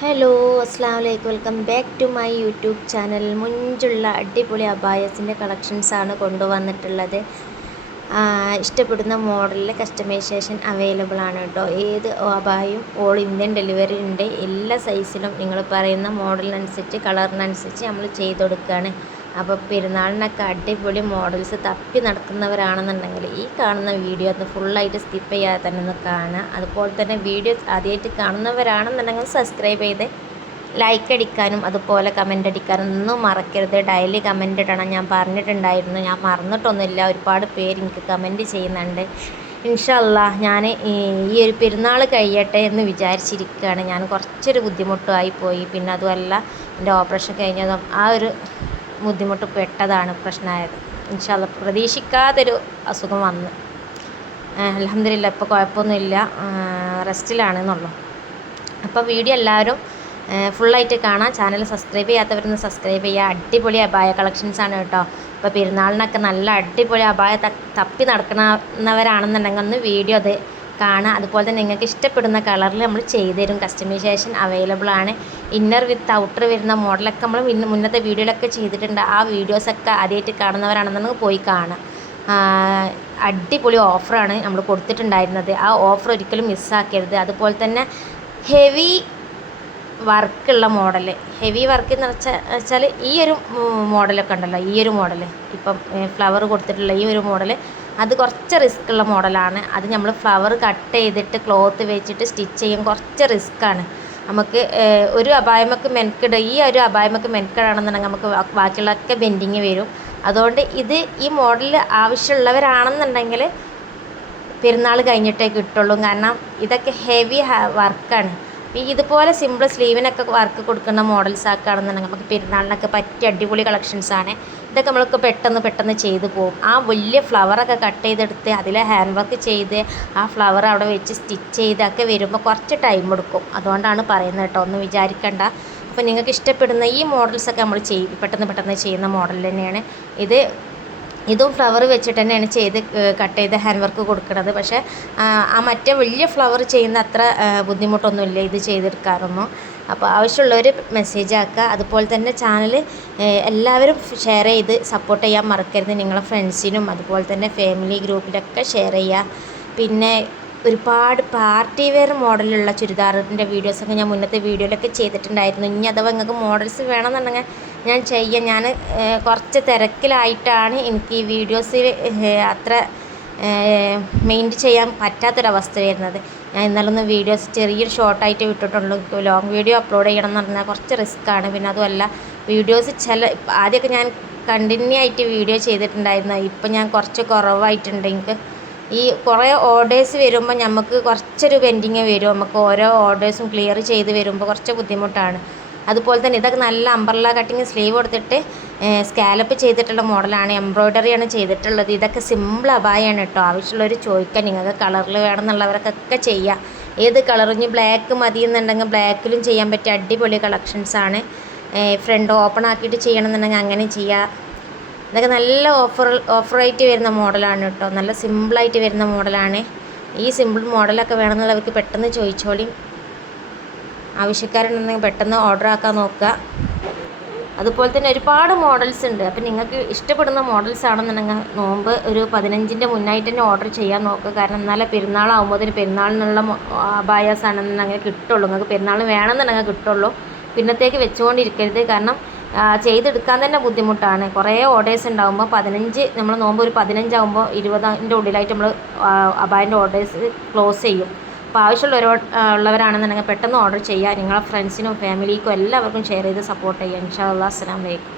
Hello അസ്സലാമു അലൈക്കും welcome back to my YouTube channel. മുഞ്ചുള്ള അടിപൊളി അബായസിൻ്റെ കളക്ഷൻസാണ് കൊണ്ടുവന്നിട്ടുള്ളത്. ഇഷ്ടപ്പെടുന്ന മോഡലിൽ കസ്റ്റമൈസേഷൻ അവൈലബിൾ ആണ് കേട്ടോ. ഏത് അബായും ഓൾ ഇന്ത്യൻ ഡെലിവറി ഉണ്ട്. എല്ലാ സൈസിലും നിങ്ങൾ പറയുന്ന മോഡലിനനുസരിച്ച് കളറിനനുസരിച്ച് നമ്മൾ ചെയ്ത് കൊടുക്കുകയാണ്. അപ്പോൾ പെരുന്നാളിനൊക്കെ അടിപൊളി മോഡൽസ് തപ്പി നടക്കുന്നവരാണെന്നുണ്ടെങ്കിൽ ഈ കാണുന്ന വീഡിയോ ഒന്ന് ഫുള്ളായിട്ട് സ്കിപ്പ് ചെയ്യാതെ തന്നെ ഒന്ന് കാണുക. അതുപോലെ തന്നെ വീഡിയോസ് ആദ്യമായിട്ട് കാണുന്നവരാണെന്നുണ്ടെങ്കിൽ സബ്സ്ക്രൈബ് ചെയ്ത് ലൈക്ക് അടിക്കാനും അതുപോലെ കമൻ്റ് അടിക്കാനും ഒന്നും മറക്കരുത്. ഡെയിലി കമൻ്റ് ഇടണം. ഞാൻ പറഞ്ഞിട്ടുണ്ടായിരുന്നു, ഞാൻ മറന്നിട്ടൊന്നുമില്ല. ഒരുപാട് പേര് എനിക്ക് കമൻറ്റ് ചെയ്യുന്നുണ്ട്. ഇൻഷാ അല്ലാഹ് ഞാൻ ഈ ഒരു പെരുന്നാൾ കഴിയട്ടെ എന്ന് വിചാരിച്ചിരിക്കുകയാണ്. ഞാൻ കുറച്ചൊരു ബുദ്ധിമുട്ടായി പോയി. പിന്നെ അതുമല്ല എൻ്റെ ഓപ്പറേഷൻ കഴിഞ്ഞതും ആ ഒരു ബുദ്ധിമുട്ട് പെട്ടതാണ് പ്രശ്നമായത്. ഇൻഷാ അല്ലാഹ് പ്രതീക്ഷിക്കാതൊരു അസുഖം വന്നു. അൽഹംദുലില്ലാഹ് ഇപ്പോൾ കുഴപ്പമൊന്നുമില്ല, റെസ്റ്റിലാണെന്നുള്ളൂ. അപ്പോൾ വീഡിയോ എല്ലാവരും ഫുള്ളായിട്ട് കാണാം. ചാനൽ സബ്സ്ക്രൈബ് ചെയ്യാത്തവരൊന്ന് സബ്സ്ക്രൈബ് ചെയ്യുക. അടിപൊളി അബായ കളക്ഷൻസാണ് കേട്ടോ. ഇപ്പോൾ പെരുന്നാളിനൊക്കെ നല്ല അടിപൊളി അബായ തപ്പി നടക്കുന്നവരാണെന്നുണ്ടെങ്കിൽ ഒന്ന് വീഡിയോ അത് കാണുക. അതുപോലെ തന്നെ നിങ്ങൾക്ക് ഇഷ്ടപ്പെടുന്ന കളറിൽ നമ്മൾ ചെയ്തു തരും. കസ്റ്റമൈസേഷൻ അവൈലബിൾ ആണ്. ഇന്നർ വിത്ത് ഔട്ടർ വരുന്ന മോഡലൊക്കെ നമ്മൾ മുന്നത്തെ വീഡിയോയിലൊക്കെ ചെയ്തിട്ടുണ്ട്. ആ വീഡിയോസൊക്കെ ആദ്യമായിട്ട് കാണുന്നവരാണെന്നുണ്ടെങ്കിൽ പോയി കാണാം. അടിപൊളി ഓഫറാണ് നമ്മൾ കൊടുത്തിട്ടുണ്ടായിരുന്നത്. ആ ഓഫർ ഒരിക്കലും മിസ്സാക്കരുത്. അതുപോലെ തന്നെ ഹെവി വർക്കുള്ള മോഡൽ, ഹെവി വർക്ക് എന്ന് വെച്ചാൽ ഈ ഒരു മോഡലൊക്കെ ഉണ്ടല്ലോ, ഈ ഒരു മോഡൽ ഇപ്പം ഫ്ലവർ കൊടുത്തിട്ടുള്ള ഈ ഒരു മോഡൽ അത് കുറച്ച് റിസ്ക് ഉള്ള മോഡലാണ്. അത് നമ്മൾ ഫ്ലവർ കട്ട് ചെയ്തിട്ട് ക്ലോത്ത് വെച്ചിട്ട് സ്റ്റിച്ച് ചെയ്യും. കുറച്ച് റിസ്ക്കാണ്. നമുക്ക് ഒരു അബായമക്ക് മെൻകിട, ഈ ഒരു അബായമക്ക് മെൻകിടാണെന്നുണ്ടെങ്കിൽ നമുക്ക് ബാക്കിയുള്ളതൊക്കെ ബെൻഡിങ് വരും. അതുകൊണ്ട് ഈ മോഡൽ ആവശ്യമുള്ളവരാണെന്നുണ്ടെങ്കിൽ പെരുന്നാൾ കഴിഞ്ഞിട്ടേ കിട്ടുള്ളൂ. കാരണം ഇതൊക്കെ ഹെവി വർക്കാണ്. ഇതുപോലെ സിമ്പിൾ സ്ലീവിനൊക്കെ വർക്ക് കൊടുക്കുന്ന മോഡൽസ് ആക്കുകയാണെന്നുണ്ടെങ്കിൽ നമുക്ക് പെരുന്നാളിനൊക്കെ പറ്റിയ അടിപൊളി കളക്ഷൻസാണ്. ഇതൊക്കെ നമ്മൾക്ക് പെട്ടെന്ന് ചെയ്ത് പോകും. ആ വലിയ ഫ്ലവറൊക്കെ കട്ട് ചെയ്തെടുത്ത് അതിലെ ഹാൻഡ് വർക്ക് ചെയ്ത് ആ ഫ്ലവർ അവിടെ വെച്ച് സ്റ്റിച്ച് ചെയ്തൊക്കെ വരുമ്പോൾ കുറച്ച് ടൈം എടുക്കും. അതുകൊണ്ടാണ് പറയുന്നത് കേട്ടോ, ഒന്നും വിചാരിക്കണ്ട. അപ്പോൾ നിങ്ങൾക്ക് ഇഷ്ടപ്പെടുന്ന ഈ മോഡൽസൊക്കെ നമ്മൾ പെട്ടെന്ന് ചെയ്യുന്ന മോഡൽ തന്നെയാണ്. ഇതും ഫ്ലവർ വെച്ചിട്ട് തന്നെയാണ് കട്ട് ചെയ്ത് ഹാൻഡ് വർക്ക് കൊടുക്കുന്നത്. പക്ഷേ ആ മറ്റേ വലിയ ഫ്ലവർ ചെയ്യുന്ന അത്ര ബുദ്ധിമുട്ടൊന്നുമില്ല ഇത് ചെയ്തെടുക്കാറൊന്നും. അപ്പോൾ ആവശ്യമുള്ളവർ മെസ്സേജ് ആക്കുക. അതുപോലെ തന്നെ ചാനൽ എല്ലാവരും ഷെയർ ചെയ്ത് സപ്പോർട്ട് ചെയ്യാൻ മറക്കരുത്. നിങ്ങളെ ഫ്രണ്ട്സിനും അതുപോലെ തന്നെ ഫാമിലി ഗ്രൂപ്പിലൊക്കെ ഷെയർ ചെയ്യുക. പിന്നെ ഒരുപാട് പാർട്ടി വെയർ മോഡലുള്ള ചുരിദാറിൻ്റെ വീഡിയോസൊക്കെ ഞാൻ മുന്നത്തെ വീഡിയോയിലൊക്കെ ചെയ്തിട്ടുണ്ടായിരുന്നു. ഇനി അഥവാ നിങ്ങൾക്ക് മോഡൽസ് വേണമെന്നുണ്ടെങ്കിൽ ഞാൻ ചെയ്യാം. ഞാൻ കുറച്ച് തിരക്കിലായിട്ടാണ് എനിക്ക് ഈ വീഡിയോസിൽ അത്ര മെയിൻറ്റെയിൻ ചെയ്യാൻ പറ്റാത്തൊരവസ്ഥ വരുന്നത്. ഞാൻ ഇന്നലെ വീഡിയോസ് ചെറിയൊരു ഷോർട്ടായിട്ട് വിട്ടിട്ടുള്ളൂ. ലോങ് വീഡിയോ അപ്ലോഡ് ചെയ്യണം എന്ന് പറഞ്ഞാൽ കുറച്ച് റിസ്ക്കാണ്. പിന്നെ അതുമല്ല വീഡിയോസ് ആദ്യമൊക്കെ ഞാൻ കണ്ടിന്യൂ ആയിട്ട് വീഡിയോ ചെയ്തിട്ടുണ്ടായിരുന്നു. ഇപ്പം ഞാൻ കുറച്ച് കുറവായിട്ടുണ്ട്. എനിക്ക് ഈ കുറേ ഓർഡേഴ്സ് വരുമ്പോൾ നമുക്ക് കുറച്ചൊരു പെൻഡിങ് വരും. നമുക്ക് ഓരോ ഓർഡേഴ്സും ക്ലിയർ ചെയ്ത് വരുമ്പോൾ കുറച്ച് ബുദ്ധിമുട്ടാണ്. അതുപോലെ തന്നെ ഇതൊക്കെ നല്ല അംബ്രല്ല കട്ടിങ് സ്ലീവ് കൊടുത്തിട്ട് സ്കാലപ്പ് ചെയ്തിട്ടുള്ള മോഡലാണ്. എംബ്രോയ്ഡറിയാണ് ചെയ്തിട്ടുള്ളത്. ഇതൊക്കെ സിമ്പിൾ അബായാണ് കേട്ടോ. ആവശ്യമുള്ളവർ ചോദിക്കാൻ, നിങ്ങൾക്ക് കളറിൽ വേണമെന്നുള്ളവർക്കൊക്കെ ചെയ്യാം. ഏത് കളറിഞ്ഞ് ബ്ലാക്ക് മതി എന്നുണ്ടെങ്കിൽ ബ്ലാക്കിലും ചെയ്യാൻ പറ്റിയ അടിപൊളി കളക്ഷൻസാണ്. ഫ്രണ്ട് ഓപ്പൺ ആക്കിയിട്ട് ചെയ്യണമെന്നുണ്ടെങ്കിൽ അങ്ങനെ ചെയ്യാം. ഇതൊക്കെ നല്ല ഓഫറായിട്ട് വരുന്ന മോഡലാണ് കേട്ടോ. നല്ല സിമ്പിളായിട്ട് വരുന്ന മോഡലാണ്. ഈ സിമ്പിൾ മോഡലൊക്കെ വേണമെന്നുള്ളവർക്ക് പെട്ടെന്ന് ചോദിച്ചോളി. ആവശ്യക്കാരുണ്ടെങ്കിൽ പെട്ടെന്ന് ഓർഡർ ആക്കാൻ നോക്കുക. അതുപോലെ തന്നെ ഒരുപാട് മോഡൽസ് ഉണ്ട്. അപ്പോൾ നിങ്ങൾക്ക് ഇഷ്ടപ്പെടുന്ന മോഡൽസ് ആണെന്നുണ്ടെങ്കിൽ നോമ്പ് ഒരു 15-ൻ്റെ മുന്നായിട്ട് തന്നെ ഓർഡർ ചെയ്യാൻ നോക്കുക. കാരണം എന്നാലേ പെരുന്നാളാകുമ്പോൾ പെരുന്നാളിനുള്ള അബായാസ് ആണെന്നുണ്ടെങ്കിൽ കിട്ടുള്ളൂ. നിങ്ങൾക്ക് പെരുന്നാൾ വേണമെന്നുണ്ടെങ്കിൽ കിട്ടുള്ളൂ. പിന്നത്തേക്ക് വെച്ചുകൊണ്ടിരിക്കരുത്. കാരണം ചെയ്തെടുക്കാൻ തന്നെ ബുദ്ധിമുട്ടാണ്. കുറേ ഓർഡേഴ്സ് ഉണ്ടാകുമ്പോൾ നമ്മൾ നോമ്പ് ഒരു 15 ആകുമ്പോൾ 20-ൻ്റെ ഉള്ളിലായിട്ട് നമ്മൾ അബായൻ്റെ ഓർഡേഴ്സ് ക്ലോസ് ചെയ്യും. അപ്പോൾ ഉള്ളവരാണെന്നുണ്ടെങ്കിൽ പെട്ടെന്ന് ഓർഡർ ചെയ്യുക. നിങ്ങളെ ഫ്രണ്ട്സിനും ഫാമിലിക്കും എല്ലാവർക്കും ഷെയർ ചെയ്ത് സപ്പോർട്ട് ചെയ്യുക. ഇൻഷാ അല്ലാഹ്. അസ്സലാമു അലൈക്കും.